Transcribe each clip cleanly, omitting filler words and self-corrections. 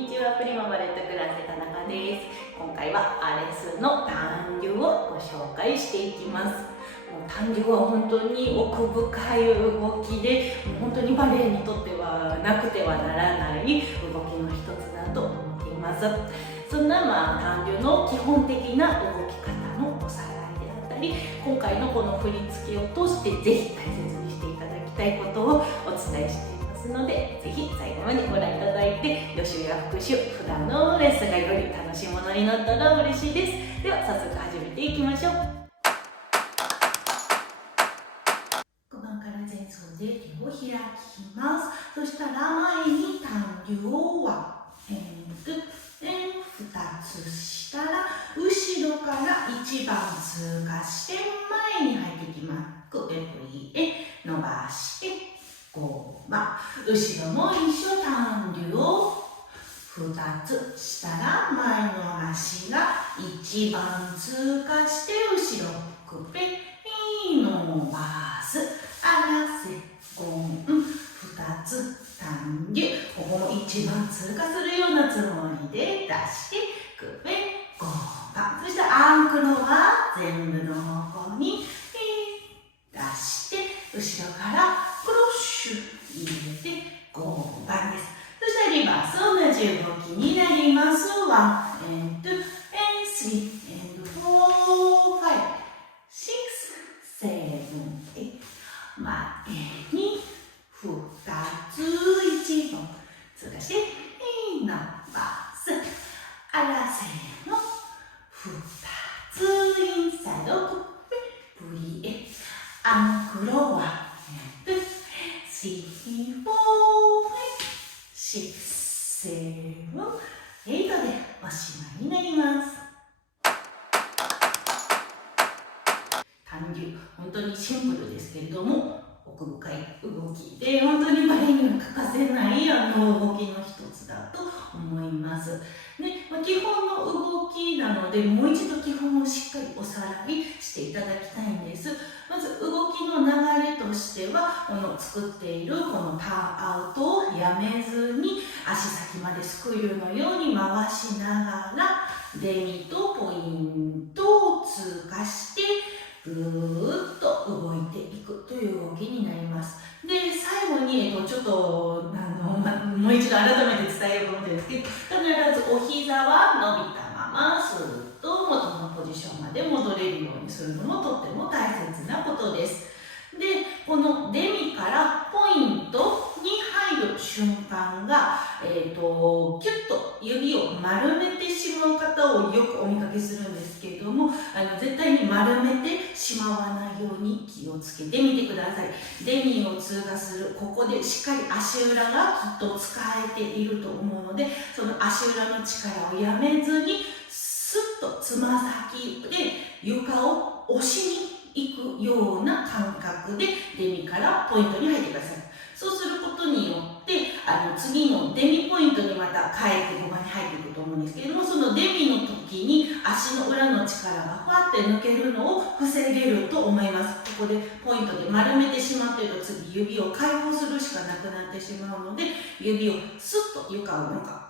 にちは、プリママレットクラス田中です。今回はアレスの単流をご紹介していきます。もう単流は本当に奥深い動きで、本当にバレエにとってはなくてはならない動きの一つだと思っています。そんな単流の基本的な動き方のおさらいであったり、今回のこの振り付けを通してぜひ大切にしていただきたいことをお伝えしていますので、ぜひ最後までご覧いただいて、予習や復習、普段のレッスンがより楽しいものになったら嬉しいです。では早速始めていきましょう。5番から前奏で手を開きます。そしたら前に単流を2つしたら後ろから1番通過して前に入っていきます。首振りへ伸ばして5番、後ろも一緒、単流を2つしたら前の足が1番通過して後ろ首伸ばす、あらせ5、2つ単流、ここも1番通過するようなつもりで出して首5番、そしてアンクルは全部の方向に出して後ろからクロッシュ入れて5番です。そしてリバース同じ動きになります。1 and 2 and 3 and 4 5 6 7 8、前に2つ1本通過して伸ばす、あらせの2つインサイド首振りへアンクロは3 4 6 7 8でおしまいになります。単流、本当にシンプルですけれども奥深い動きで、本当にバレエには欠かせない動きの一つだと思います。基本の動きなので、もう一度基本をしっかりおさらいしていただきたいんです。まず動きの流れとしては、この作っているこのターンアウトをやめずに足先までスクリューのように回しながらデミとポイントを通過してぐーっと動いていくという動きになります。で、最後に、ちょっともう一度改めて伝えようと思ってるんですけど、必ずお膝は伸びたままスーッと元のポジションまで戻れるようにするのもとっても大切なことです。で、このデミからポイントに入る瞬間が、キュッと指を丸めてしまう方をよくお見かけするんですけれども、絶対に丸めてしまわないように気をつけてみてください。デミを通過する、ここでしっかり足裏がきっと使えていると思うので、その足裏の力をやめずにスッとつま先で床を押しに行くような感覚でデミからポイントに入ってください。そうすることによって次のデミポイントにまた帰って5番に入っていくと思うんですけれども、そのデミの時に足の裏の力がファって抜けるのを防げると思います。ここでポイントで丸めてしまっていると、次指を解放するしかなくなってしまうので、指をスッと床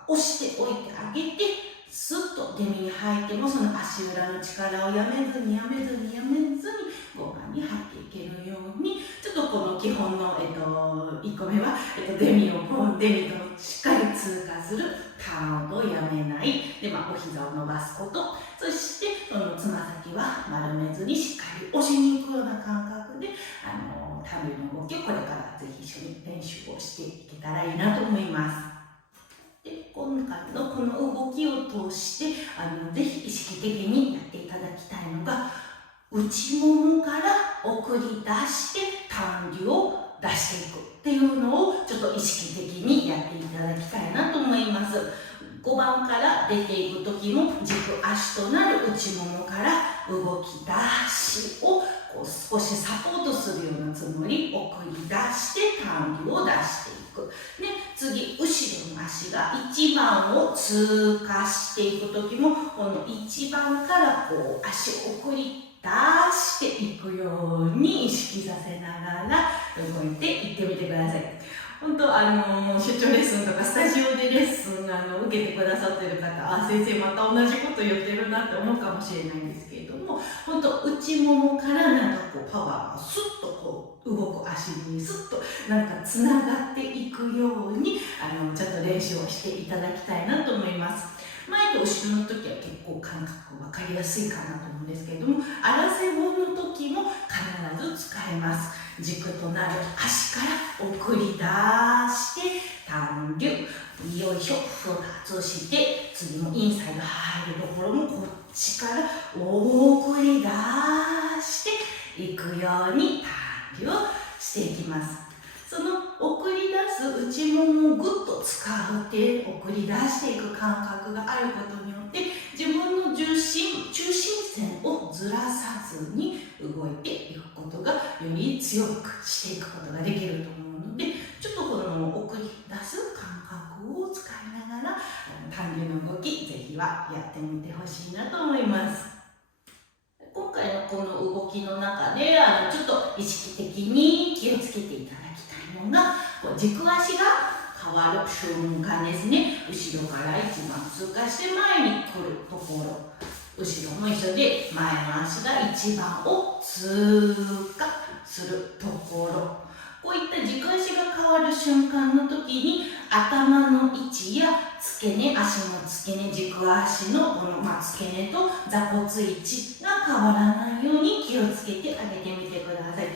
を押しておいてあげて、スッとデミに入ってもその足裏の力をやめずに5番に入っていけるように、ちょっとこの基本の、1個目は、デミとしっかり通過する、ターンをやめない、で、お膝を伸ばすこと、そしてそのつま先は丸めずにしっかり押しに行くような感覚で単流の動きをこれからぜひ一緒に練習をしていけたらいいなと思います。で、今回のこの動きを通してぜひ意識的にやっていただきたいのが、内ももから送り出して単流を出していくっていうのをちょっと意識的にやっていただきたいなと思います。5番から出ていく時も軸足となる内ももから動き出しを少しサポートするようなつもり、送り出して単流を出していく。で、次後ろの足が1番を通過していく時も、この1番から足を送り出していくように意識させながら動いていってみてください。本当出張レッスンとかスタジオでレッスン受けてくださってる方、先生また同じこと言ってるなって思うかもしれないんですけれども、本当内ももからなんかこうパワーがスッとこう動く足にスッとなんかつながっていくようにちょっと練習をしていただきたいなと思います。前と後ろの時は結構感覚分かりやすいかなと思うんですけれども、荒瀬棒の時も必ず使えます。軸となる足から送り出して単流、よいしょ、2つして、次もインサイド入るところもこっちから送り出していくように単流をしていきます。その送り出す内ももをぐっと使って送り出していく感覚があることによって、自分の中心線をずらさずに動いていくことがより強くしていくことができると思うので、ちょっとこの送り出す感覚を使いながら単流の動き、ぜひはやってみてほしいなと思います。今回のこの動きの中でちょっと意識的に気をつけていただきたいのが、軸足が変わる瞬間ですね。後ろから一番通過して前に来るところ、後ろも一緒で前の足が一番を通過するところ、こういった軸足が変わる瞬間の時に頭の位置や付け根、足の付け根、軸足のこの、付け根と座骨位置が変わらないように気をつけてあげてみてください。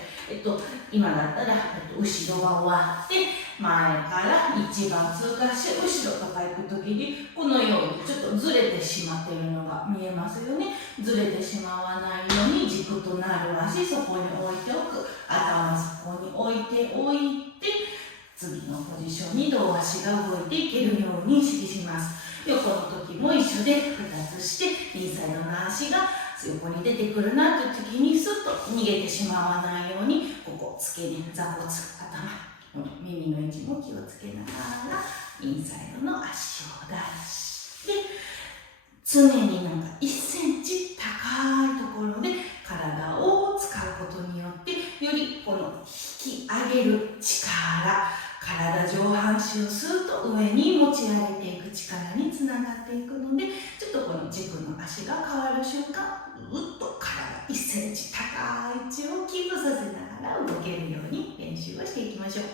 今だったら、後ろが終わって前から一番通過して後ろとか行く時にこのようにちょっとずれてしまっているのが見えますよね。ずれてしまわないように軸となる足そこに置いておく、頭そこに置いて次のポジションに両足が動いていけるように意識します。横の時も一緒で2つしてインサイドの足が横に出てくるなという時にスッと逃げてしまわないように、ここ付け根、座骨、頭、耳の位置も気をつけながらインサイドの足を出して、常になんか1センチ高いところで体を使うことによって、よりこの引き上げる力、体上半身をスーッと上に持ち上げていく力につながっていくので、ちょっとこの軸の足が変わる瞬間、うっと体1センチ高い位置をキープさせながら動けるように練習をしていきましょう。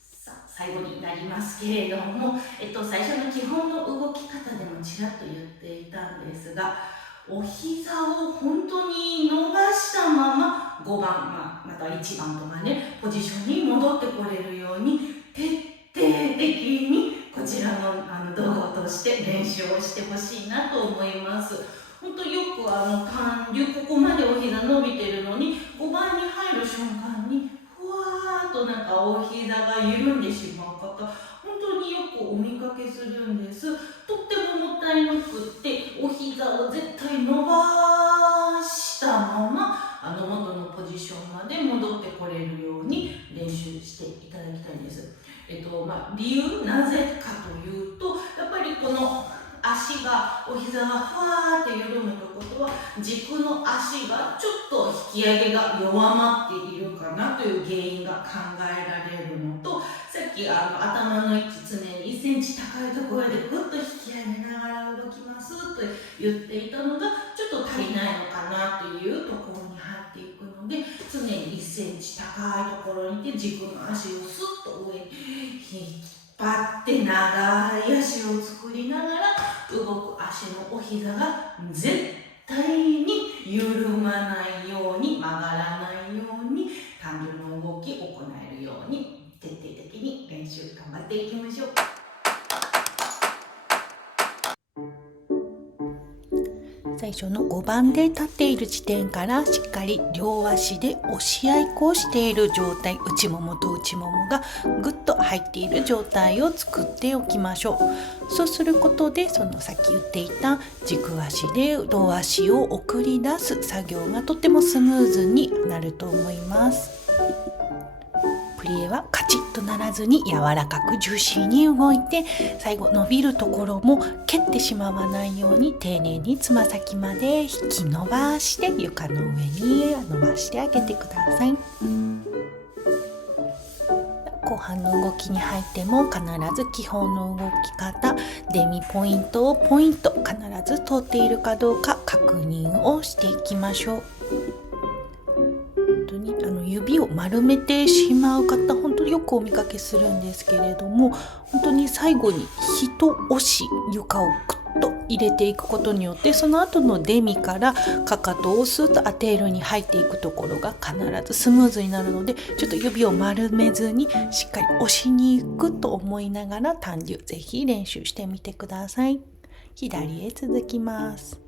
さあ、最後になりますけれども、最初の基本の動き方でもちらっと言っていたんですが、お膝を本当に伸ばしたまま5番、または1番とかね、ポジションに戻ってこれるように徹底的にこちらの動画を通して練習をしてほしいなと思います。本当よく単流、ここまでお膝伸びてるのに5番に入る瞬間にふわーっとなんかお膝が緩んでしまう方、本当によくお見かけするんです。とってももったいなくって、お膝を絶対伸ばしたまま元のポジションまで戻ってこれるように練習していただきたいんです。理由なぜかというと、やっぱりこの足が、お膝がふわーって緩むということは、軸の足がちょっと引き上げが弱まっているかなという原因が考えられるのと、さっき頭の位置常に1センチ高いところでぐっと引き上げながら動きますと言っていたのがちょっと足りないのかなというところに入っていくので、常に1センチ高いところにいて軸の足をスッと上に引っ張って長い足を作りながら動く足のお膝が絶対に緩まないように、曲がらないように単純な動きを行えるように徹底的に練習頑張っていきましょう。最初の5番で立っている地点からしっかり両足で押し合いっこをしている状態、内ももと内ももがぐっと入っている状態を作っておきましょう。そうすることで、そのさっき言っていた軸足で両足を送り出す作業がとってもスムーズになると思います。プリエはカチッとならずに柔らかくジューシーに動いて、最後伸びるところも蹴ってしまわないように丁寧につま先まで引き伸ばして床の上に伸ばしてあげてください。後半の動きに入っても必ず基本の動き方、デミポイントをポイント必ず通っているかどうか確認をしていきましょう。本当に指を丸めてしまう方本当によくお見かけするんですけれども、本当に最後に一押し床をクッと入れていくことによって、その後のデミからかかとをスーッと当てるに入っていくところが必ずスムーズになるので、ちょっと指を丸めずにしっかり押しに行くと思いながら単流ぜひ練習してみてください。左へ続きます。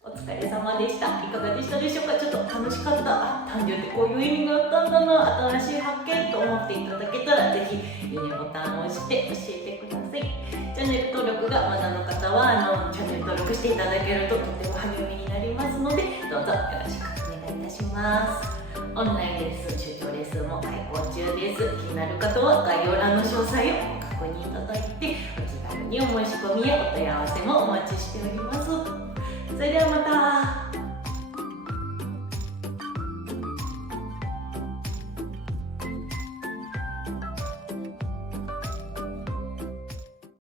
お疲れ様でした。いかがでしたでしょうか。ちょっと楽しかった。単流ってこういう意味があったんだな、新しい発見と思っていただけたら、ぜひいいねボタンを押して教えてください。チャンネル登録がまだの方はチャンネル登録していただけるととても励みになりますので、どうぞよろしくお願いいたします。オンラインレッスン、集長レッスンも開講中です。気になる方は概要欄の詳細をご確認いただいて、お気軽にお申し込みやお問い合わせもお待ちしております。それではまた。